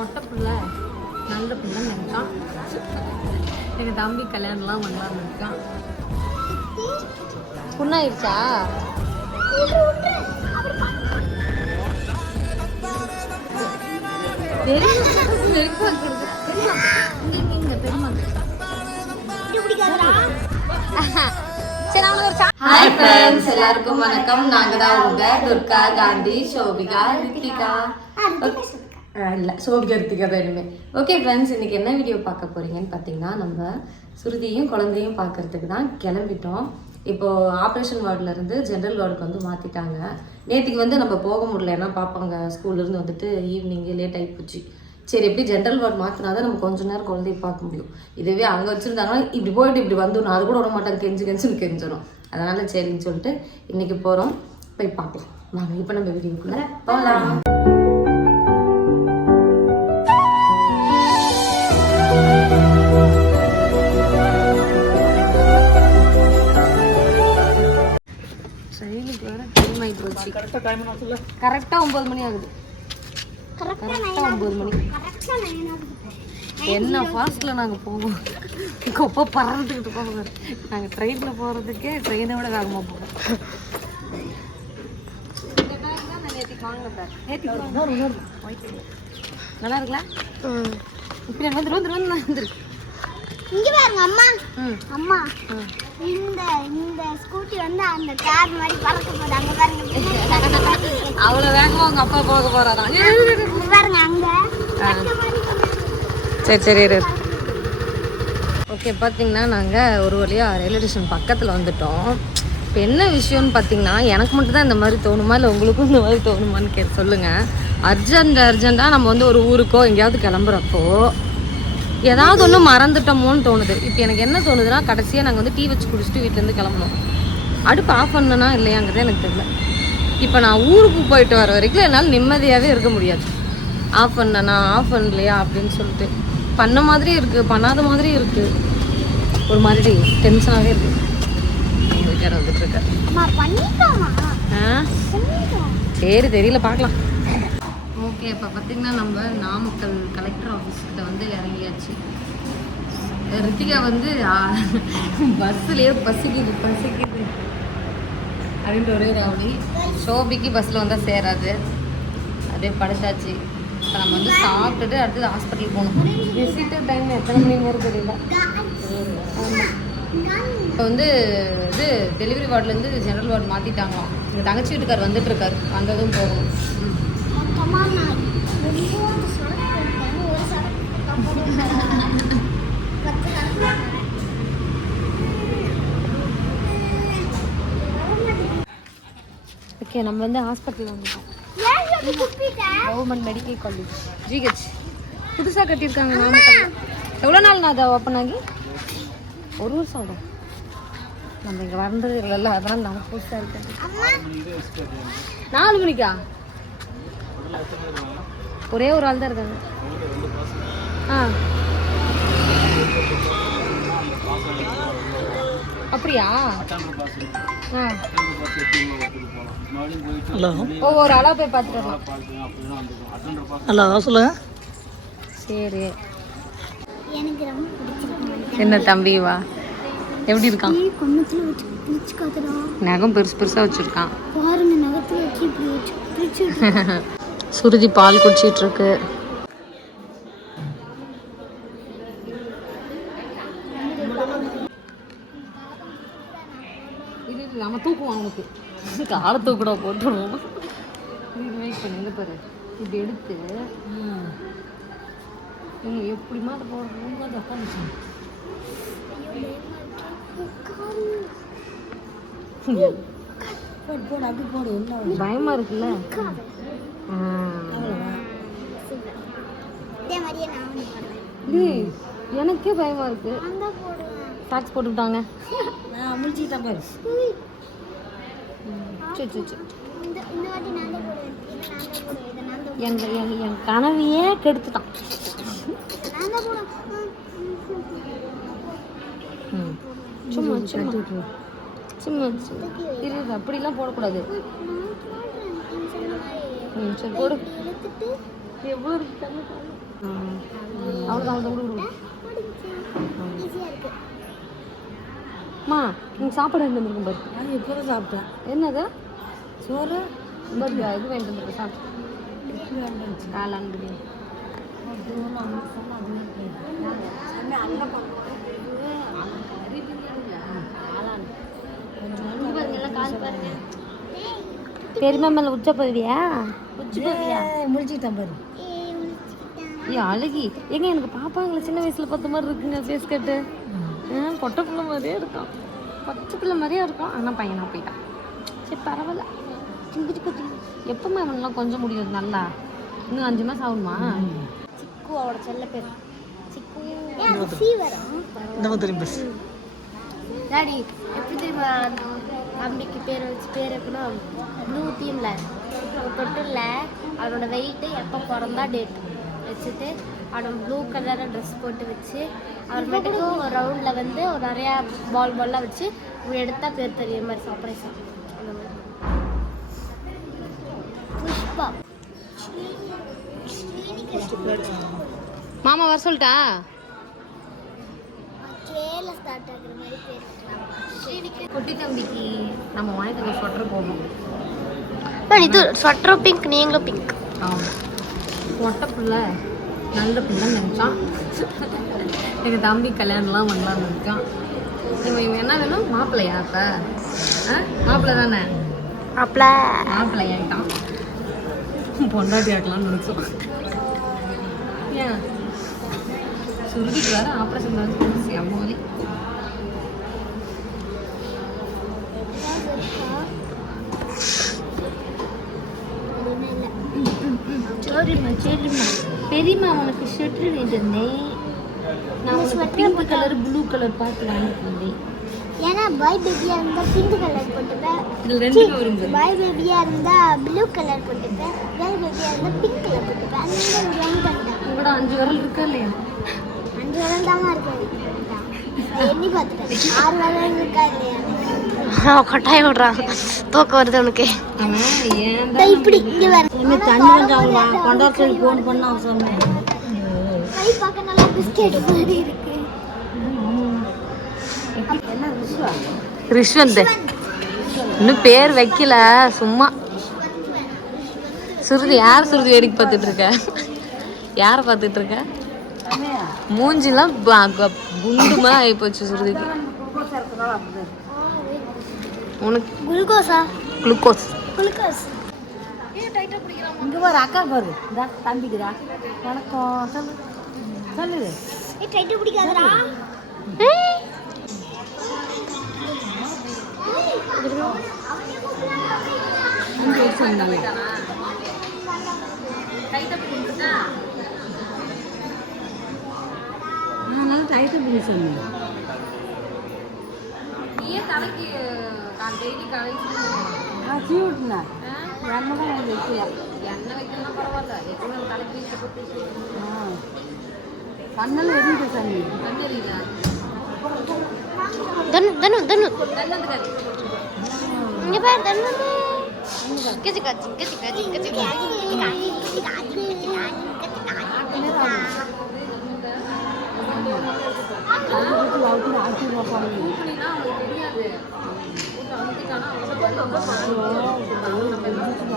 மொட்டை பிள்ளை நல்ல பிள்ளை நினைக்கான் எங்கள் தம்பி கல்யாணம்லாம் பண்ணலாம்னு இருக்கான் புண்ணாயிருச்சா தெரியும் நெருக்கி வைக்கிறது. தெரியுமா? இங்க, இங்க, இங்க, தெரியுமா? சரி அவனுக்கு ஒரு சா- ஹாய் ஃப்ரெண்ட்ஸ் எல்லாருக்கும் வணக்கம் நாங்க தான் உங்க துர்கா காந்தி சோபிகா ரித்திகா இல்ல சோபிகா ரித்திகா தான் இனிமே ஓகே ஃப்ரெண்ட்ஸ் இன்னைக்கு என்ன வீடியோ பார்க்க போறீங்கன்னு பார்த்தீங்கன்னா நம்ம சுருதியும் குழந்தையும் பார்க்கறதுக்கு தான் கிளம்பிட்டோம். இப்போ ஆப்ரேஷன் வார்டில் இருந்து ஜென்ரல் வார்டுக்கு வந்து மாற்றிட்டாங்க நேற்றுக்கு வந்து நம்ம போக முடியல. ஏன்னா பாப்பாங்க ஸ்கூல்லேருந்து வந்துட்டு ஈவினிங்கு லேட் ஆகி போச்சு. சரி எப்படி ஜென்ரல் வார்டு மாற்றினா தான் நம்ம கொஞ்ச நேரம் குழந்தைய பார்க்க முடியும். இதுவே அங்கே வச்சுருந்தாங்கன்னா இப்படி போயிட்டு இப்படி வந்துடணும் அது கூட விட மாட்டாங்க கெஞ்சு கெஞ்சுன்னு கெஞ்சிடும் அதனால சரின்னு சொல்லிட்டு இன்னைக்கு போகிறோம் போய் பார்க்கலாம். வாங்க இப்போ நம்ம வீடியோக்குள்ளே போகலாம் கரெக்டாக ஒம்பது மணி ஆகுது. கரெக்டாக ஒம்பது மணி. என்ன ஃபாஸ்ட்டில் நாங்கள் போவோம்? கொப்பை பறந்துக்கிட்டு போவோம் நாங்கள் ட்ரெயினில் போகிறதுக்கே ட்ரெயினை விட வேகமாக போவோம். நல்லா இருக்குல்ல? இப்படி வந்துரு வந்துரு வந்து வந்துரு. இங்க பாருங்க அம்மா. ம். அம்மா. இந்த இந்த ஸ்கூட்டி வந்து அந்த கார் மாதிரி பறக்க போகுது. அங்க பாருங்க அவ்வளோ வேகமாக உங்கள் அப்பா போக போகிறாராம் இங்க பாருங்க அங்க. சரி சரி இரு. ஓகே பார்த்தீங்கன்னா நாங்கள் ஒரு வழியாக ரயில்வே ஸ்டேஷன் பக்கத்தில் வந்துட்டோம். இப்போ என்ன விஷயம்னு பார்த்தீங்கன்னா எனக்கு மட்டும் தான் இந்த மாதிரி தோணுமா இல்லை உங்களுக்கும் இந்த மாதிரி தோணுமான்னு கேட்டு சொல்லுங்கள் அர்ஜென்ட் அர்ஜென்ட்டாக நம்ம வந்து ஒரு ஊருக்கோ எங்கேயாவது கிளம்புறப்போ ஏதாவது ஒன்று மறந்துட்டோமோன்னு தோணுது. இப்போ எனக்கு என்ன தோணுதுன்னா கடைசியாக நாங்கள் வந்து டீ வச்சு குடிச்சிட்டு வீட்டிலேருந்து கிளம்பணும் அடுப்பு ஆஃப் பண்ணனா இல்லையாங்கிறது எனக்கு தெரியல. இப்போ நான் ஊருக்கு போயிட்டு வர வரைக்கும் என்னால் நிம்மதியாகவே இருக்க முடியாது. ஆஃப் பண்ணனா ஆஃப் பண்ணலையா அப்படின்னு சொல்லிட்டு. பண்ண மாதிரி இருக்குது பண்ணாத மாதிரி இருக்குது ஒரு மாதிரி டென்ஷனாகவே இருக்குது வீட்டுக்கார வந்துட்டு இருக்காரு. அம்மா பண்ணிட்டோமா ஆ? பண்ணிட்டோம் சரி தெரியல பார்க்கலாம். ஓகே இப்போ பார்த்தீங்கன்னா நம்ம நாமக்கல் கலெக்டர் ஆஃபீஸ்கிட்ட வந்து இறங்கியாச்சு. ரித்திகா வந்து பஸ்ஸுலேயே பசிக்குது பசிக்குது. அப்படின்ட்டு ஒரே ராவடி. ஷோபிக்கு பஸ்ஸில் வந்தால் சேராது. அப்படியே படுத்தாச்சு இப்போ நம்ம வந்து சாப்பிட்டுட்டு அடுத்தது ஹாஸ்பிட்டல் போகணும். விசிட்டர் டைம் எத்தனை மணி நேரம் தெரியல இப்போ வந்து இது டெலிவரி வார்டுலேருந்து ஜெனரல் வார்டு மாற்றிட்டாங்களாம் எங்கள் தங்கச்சி வீட்டுக்கார் வந்துட்டு இருக்காரு. வந்ததும் போகணும் ஓகே நம்ம வந்து ஹாஸ்பிட்டலில் வந்துட்டோம்? கவர்மெண்ட் மெடிக்கல் காலேஜ் ஜிஹெச் புதுசாக கட்டியிருக்காங்க நாமக்கல் எவ்வளோ நாள் நான் அதை ஓப்பன் ஆகி? ஒரு வருஷம் ஆகும் நம்ம இங்கே வந்தது இல்லைல்ல அதனால் நம்ம புதுசாக இருக்கு அம்மா. நாலு மணிக்கா? ஒரே ஒரு ஆள் தான் இருக்காங்க. ஆ. அப்படியா? ஆ. ஹலோ. ஒவ்வொரு ஆளாக போய் பார்த்துட்டு ஹலோ சொல்லுங்க. சரி. எனக்கு ரொம்ப பிடிச்சிருக்கு என்ன தம்பி வா. எப்படி இருக்கான்? நகம் பெருசு பெருசாக வச்சுருக்கான். பாருங்க நகத்துல வச்சு சுருதி பால் குடிச்சிட்டு இருக்கு. இது இது நம்ம தூக்குவோம் அவனுக்கு. காலை தூக்குடா போட்டுருவோம். வெயிட் பண்ணி இங்க பாரு. இப்படி எடுத்து இவங்க எப்படிமா அதை போடுறோம் அது உட்காந்துச்சு பயமா இருக்குல்ல ஆ. இதே மாதிரியே நான் ஒண்ணு போடுறேன் டேய், எனக்கே பயமா இருக்கு. நான் தான் எங்க என் என் கனவையே கெடுத்துட்டான். சும்மா சும்மா. சும்மா இரு, அப்படிலாம் போடக்கூடாது நான் போடுறேன் நீ சொன்ன மாதிரி ம் சரி போடு எவ்வளோ இருக்கு அவ்வளோதான் அவ்வளோதான் விடு இருக்கு அம்மா நீங்கள் சாப்பாடு வாங்கிட்டு வந்துருக்கும் பாரு எப்போ சாப்பிட்டேன் என்னது சோறு பர்கர் இது வாங்கிட்டு வந்துருக்கு சாப்பிட்டு காளான் பிரியாணி பெருமை மேல உச்ச போவியா உச்சி போவியா முடிச்சுக்கிட்டேன் பாரு. ஏ அழகி. ஏங்க எனக்கு பாப்பாங்களை சின்ன வயசுல பார்த்த மாதிரி இருக்குங்க ஃபேஸ் கட்டு பொட்டை பிள்ளை மாதிரியே இருக்கான். பச்சை பிள்ளை மாதிரியே இருக்கான். ஆனால் பையனா போயிட்டான். சரி பரவாயில்ல. சிங்கிட்டு குட்டி எப்பவுமே அவனெல்லாம் கொஞ்சம் முடியும்? நல்லா. இன்னும் அஞ்சு மாதம் ஆகுமா? சிக்கு அவட செல்ல பேர். சிக்கு. ஏன் அது சீ வரும் நம்ம திரும்பி டாடி எப்படி தெரியுமா தம்பிக்கு பேர் வச்சு பேர் வைக்கணும். ப்ளூ தீம்ல தொட்டில் அவனோட வெயிட்டு எப்போ பிறந்தா டேட் வச்சுட்டு அவன் ப்ளூ கலர் ட்ரெஸ் போட்டு வச்சு அப்புறமேட்டுக்கு ஒரு ரவுண்டில் வந்து ஒரு நிறையா பால் பால்லாம் வச்சு இப்படி எடுத்தால் பேர் தெரியுற மாதிரி சர்ப்ரைஸாக அந்த மாதிரி. புஷ்பா. மாமா வர சொல்லிட்டா? கேல ஸ்டார்ட் ஆகுற மாதிரி பேர் குட்டி தம்பிக்கு நம்ம வாங்கிட்டு ஸ்வெட்டர் போகும் இது ஸ்வெட்டரும் பிங்க் நீங்களும் பிங்க் ஆமாம் ஒட்ட பிள்ளை நல்ல பிள்ளைன்னு நினச்சான் எங்கள் தம்பி கல்யாணம்லாம் பண்ணலாம்னு நினச்சான். இவன் இவன் என்ன வேணும்? மாப்பிள்ளையா அப்போ? ஆ? மாப்பிள்ளை தானே? மாப்பிள்ளை. ஏன்ட்டான் பொண்டாட்டி ஆக்கலாம்னு நினச்சோம். ஏன்? சுருக்கிட்டு வேற ஆப்ரேஷன் தான் செம்மோலி சரிம்மா சரிம்மா பெரியம்மா உனக்கு ஷெட்ரு வேண்டியிருந்தேன் நான் உனக்கு பிங்க் கலர் ப்ளூ கலர் பார்த்து வாங்கிட்டு வந்தேன் ஏன்னா பாய் பேபியா இருந்தா பிங்க் கலர் போட்டுப்பேன். பாய் பேபியா இருந்தா ப்ளூ கலர் போட்டுப்பேன். கேர்ள் பேபியா இருந்தா பிங்க் கலர் போட்டுப்பேன். அந்த மாதிரி ஜாயின் பண்ணிட்டேன் உங்களோட அஞ்சு விரல் இருக்கா இல்லையா? அஞ்சு கொட்டாய விடுறான் தூக்கம் வருது உனக்கு ஏன் இப்படி இங்க வர தண்ணி கொஞ்சம் அவங்க கொண்டாட சொல்லி ஃபோன் பண்ண அவன் சொன்னேன் கை பார்க்க நல்லா பிஸ்கெட் மாதிரி இருக்கு ரிஷ்வந்த் இன்னும் பேர் வைக்கல சும்மா. சுருதி யார் சுருதி வேடிக்கை பார்த்துட்டு இருக்க? யாரை பார்த்துட்டு இருக்க? மூஞ்சிலாம் குண்டுமா ஆகிப்போச்சு சுருதிக்கு உனக்கு குளுக்கோஸா? குளுக்கோஸ். குளுக்கோஸ். இங்க பாரு அக்கா பாரு. இந்தா தம்பிக்குதா. வணக்கம். சொல்லு. சொல்லு. டைட்டு பிடிக்காதடா. நான் டைட்டு பிடி சொன்னேன் நீயே தலைக்கு டெய்லி காலையில் ஆ சீ விட்டுனா எண்ணெய் தான் எனக்கு வைக்கல எண்ணெய் வைக்கலாம் பரவாயில்ல எப்படி தலைக்கு போட்டு ஆ கண்ணல் வெடிட்டு சாமி தண்ணி எறியுதா தனு தனு தனு தண்ணி இங்க பாரு தனு கிச்சு காச்சு கிச்சு காச்சு கிச்சு காச்சு அவுத்து ஆக்கி வைப்பாங்க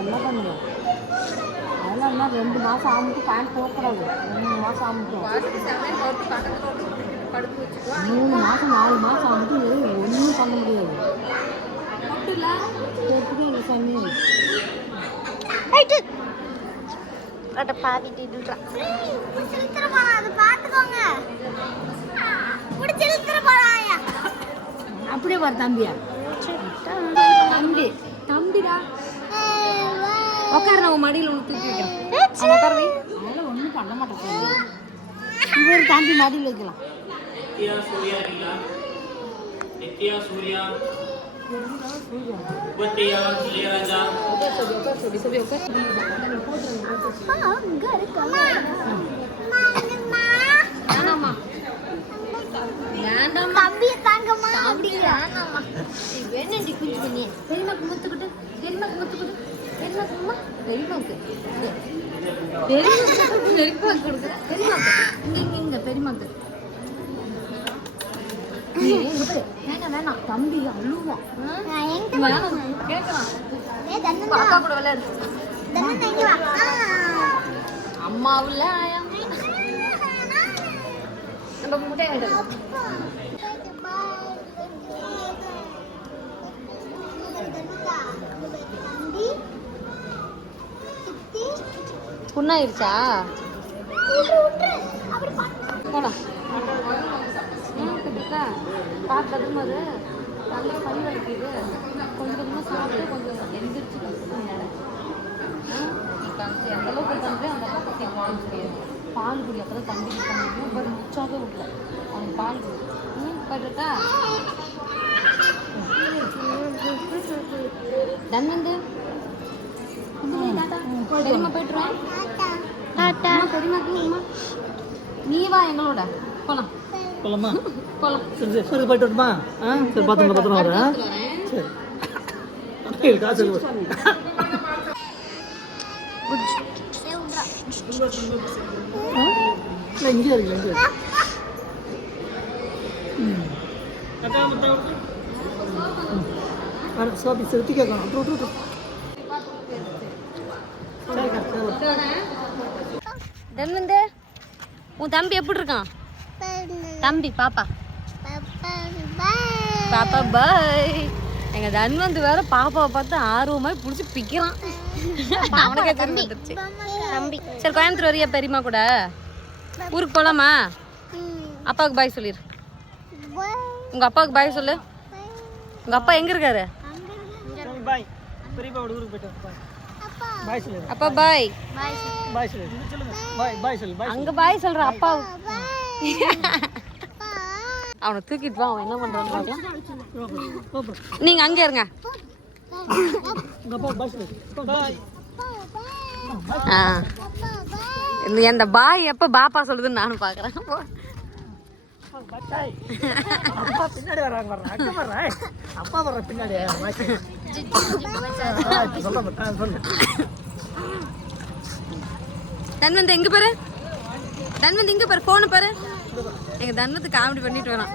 என்ன பண்ணுவேன் அதெல்லாம் என்ன ரெண்டு மாதம் ஆகும்போது பேண்ட் போகக்கூடாது ரெண்டு மாதம் ஆகும்போது மூணு மாதம் நாலு மாதம் ஆகும்போது ஒன்றும் பண்ண முடியாது போட்டுட்டு எங்கள் சாமி அட பாவிட்டு இதுறான் பிடிச்சி இழுத்துற போறான் அதை பார்த்துக்கோங்க பிடிச்சி இழுத்துற போறாயா அப்படியே வர தம்பியா. தம்பி தம்பிடா. உட்காரு நான் மடியில் உனக்கு தூக்கி வைக்கிறேன். அவன் உட்கார வை அதெல்லாம் ஒன்றும் பண்ண மாட்டேன் ஒரு தம்பி மடியில் வைக்கலாம். நித்யா சூர்யா சூர்யா? வேண்டாம் தம்பியை தாங்கம்மா. அப்படி வேணாமா வேணாண்டி குஞ்சு பண்ணி பெரியமாக்கு முத்துக்கிட்டு பெரியமாக்கு முத்துக்கிட்டு பெரியமாக்கு அம்மா. பெரியமாக்கு பெரியமாக்கு இங்க இங்க இங்க பெரியமாக்கு. வேணாம் வேணாம் தம்பி அழுவான் வேணாம் கேட்கறான் அக்கா கூட விளையாடு. அம்மாவுல ஆயா நம்ம முட்டை வேண்டாம் புண்ணாயிருச்சா போலாம் பார்த்து பத்திரமா அது நல்லா பனி வலிக்குது கொஞ்சம் கொஞ்சமாக சாப்பிட்டு கொஞ்சம் எந்திரிச்சு எந்த அளவுக்கு பண்ணுறேன் அந்த அளவுக்கு சீக்கிரம் முடியாது பால் குடி அப்போ தான் தம்பி பண்ண முடியும் பட் முச்சாவே விடல அவங்க பால் குடி. ம் போய்ட்டுட்டா டன் வந்து பெரியம்மா போய்ட்டுருவேன் அம்மா? நீ வா எங்களோட. போலாம். போலாமா? போலாம். சரி சரி. சரி போயிட்டு வரட்டுமா? ஆ? சரி பத்திரம் பத்திரம் வரேன். சரி. காசு இருக்கு. இல்லை இங்கே இருக்கு இங்கே இருக்கு. சோபி செலுத்தி கேட்கணும் சரி தென் வந்து உன் தம்பி எப்படி இருக்கான்? தம்பி பாப்பா. பாப்பா பாய் எங்க தன்வந்து வேற பாப்பாவை பார்த்து ஆர்வமாய் புடிச்சு பிக்கிறான். அவனுக்கே தம்பி. சரி கோயம்புத்தூர் வரியா பெரியம்மா கூட? ஊருக்கு போலாமா? அப்பாவுக்கு பாய் சொல்லிடு உங்க அப்பாவுக்கு பாய் சொல்லு. உங்க அப்பா எங்க இருக்காரு? பாய் பெரியப்பா ஊருக்கு போயிட்டு பாய் சொல்லு அப்பா பாய் பாய் சொல்லு. பாய் பாய் சொல்லு. அங்க பாய் சொல்ற அப்பா. அவனை தூக்கிட்டு வா அவன் என்ன பண்றான்னு நீங்க அங்கே இருங்க. உங்க அப்பா பாய் சொல்லு. பாய் ஆ. இந்த அந்த பாய் எப்ப பாப்பா சொல்லுதுன்னு நானும் பாக்குறேன். போ. பாய் அப்பா பின்னாடி வர்றாங்க வர்றாங்க அக்கா வர்றேன் அப்பா வர்ற பின்னாடி சொல்ல மாட்டேன் சொல்லு. தன்வந்த் எங்க பாரு? தன்வந்த் இங்க பாரு போன பாரு. எங்க தன்வந்த் காமெடி பண்ணிட்டு வரான்.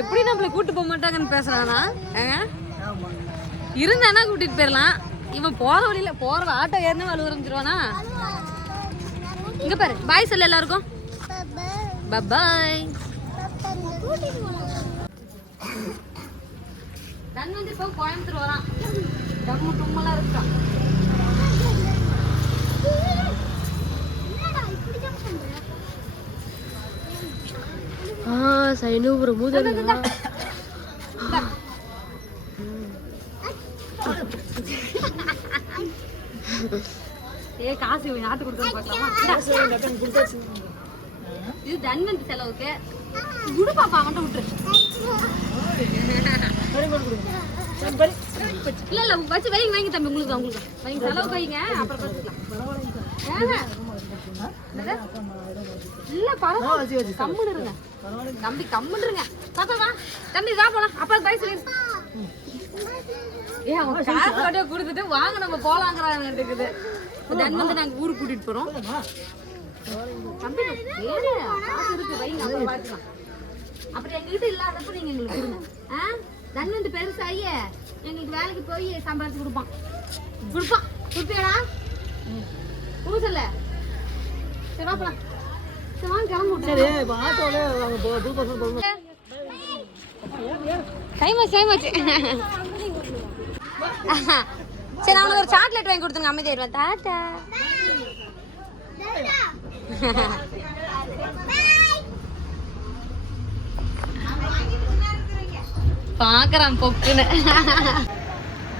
எப்படி நம்மள கூட்டு போக மாட்டாங்கன்னு பேசுறானா? ஏங்க இருந்தானா கூட்டிட்டு போயிடலாம் இவன் போற வழியில போற ஆட்டோ ஏறினா அழுவரஞ்சிருவானா இங்க பாரு பாய் சொல்லு எல்லாருக்கும். பாய் இப்போ கோயம்புத்தூர் வரான். டம்மு டும்மெல்லாம் இருக்கான். ஆ சைனூபுரம் முதல் இவன் யார்ட்டு கொடுத்தோம் பார்க்கலாமா இது தன்வந்த் செலவுக்கு. விடு பாப்பா அவன்கிட்ட விட்டுரு. இல்ல இல்ல வச்சு வைங்க வைங்க தம்பி உங்களுக்கு உங்களுக்கு. வைங்க செலவுக்கு வைங்க அப்புறம் பார்த்துக்கலாம்? இல்ல பரவாயில்ல. கம்முன்னு இருங்க தம்பி கம்முன்னு இருங்க பாப்பா வா. தம்பி வா போலாம். அப்பா பாய் சொல்லி ஏ அவன் காசு கட்டியா கொடுத்துட்டு வாங்க நம்ம போலாங்கிறாங்க இருக்குது. தன் வந்து நாங்க ஊருக்கு அப்புறம் பார்த்துக்கலாம் அப்படி எங்ககிட்ட இல்லாதப்ப நீங்க எங்களுக்கு கொடுங்க. ஆ? தன் வந்து பெருசாயி எங்களுக்கு வேலைக்கு போய் சம்பாதிச்சு கொடுப்பான். கொடுப்பான். கொடுப்பியாடா? கொடுக்க சொல்ல. சரி வா போலாம். சரி வாங்க கிளம்பு. ஆச்சு டைம் ஆச்சு. சரி அவனுக்கு ஒரு சாக்லேட் வாங்கி கொடுத்துருங்க அமைதியா இருவேன் டாட்டா பார்க்குறான் பொக்குன்னு.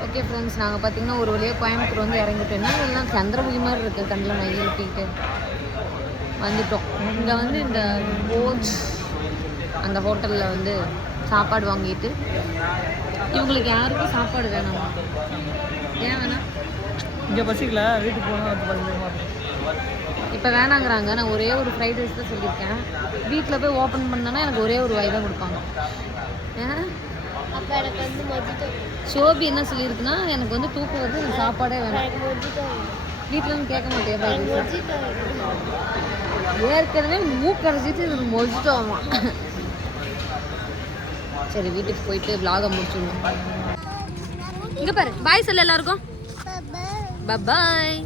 ஓகே ஃப்ரெண்ட்ஸ் நாங்கள் பார்த்தீங்கன்னா ஒரு வழியாக கோயம்புத்தூர் வந்து இறங்கிட்டோம். என்ன எல்லாம் சந்திரமுகி மாதிரி இருக்குது கண்ணில் மைய ஊட்டிக்கிட்டு வந்துட்டோம். இங்கே வந்து இந்த போஜ் அந்த ஹோட்டலில் வந்து சாப்பாடு வாங்கிட்டு இவங்களுக்கு யாருக்கும் சாப்பாடு வேணாம்? இங்கே பசிக்கல வீட்டுக்கு போனால் இப்போ வேணாங்கிறாங்க. நான் ஒரே ஒரு ஃப்ரைட் ரைஸ் தான் சொல்லியிருக்கேன். வீட்டில் போய் ஓப்பன் பண்ணேன்னா எனக்கு ஒரே ஒரு வாய் தான் கொடுப்பாங்க. எனக்கு ஷோபி என்ன சொல்லியிருக்குன்னா எனக்கு வந்து தூக்கம் வந்து எனக்கு சாப்பாடே வேணாம். எனக்கு வீட்டில் கேட்க மாட்டேன் ஏற்கனவே மூக்கரைச்சிட்டு இது மொழிச்சிட்டோமா சரி வீட்டுக்கு போயிட்டு vlog-அ முடிச்சுடுவோம் இங்க பாரு பாய் சொல்லு எல்லாருக்கும். பாய்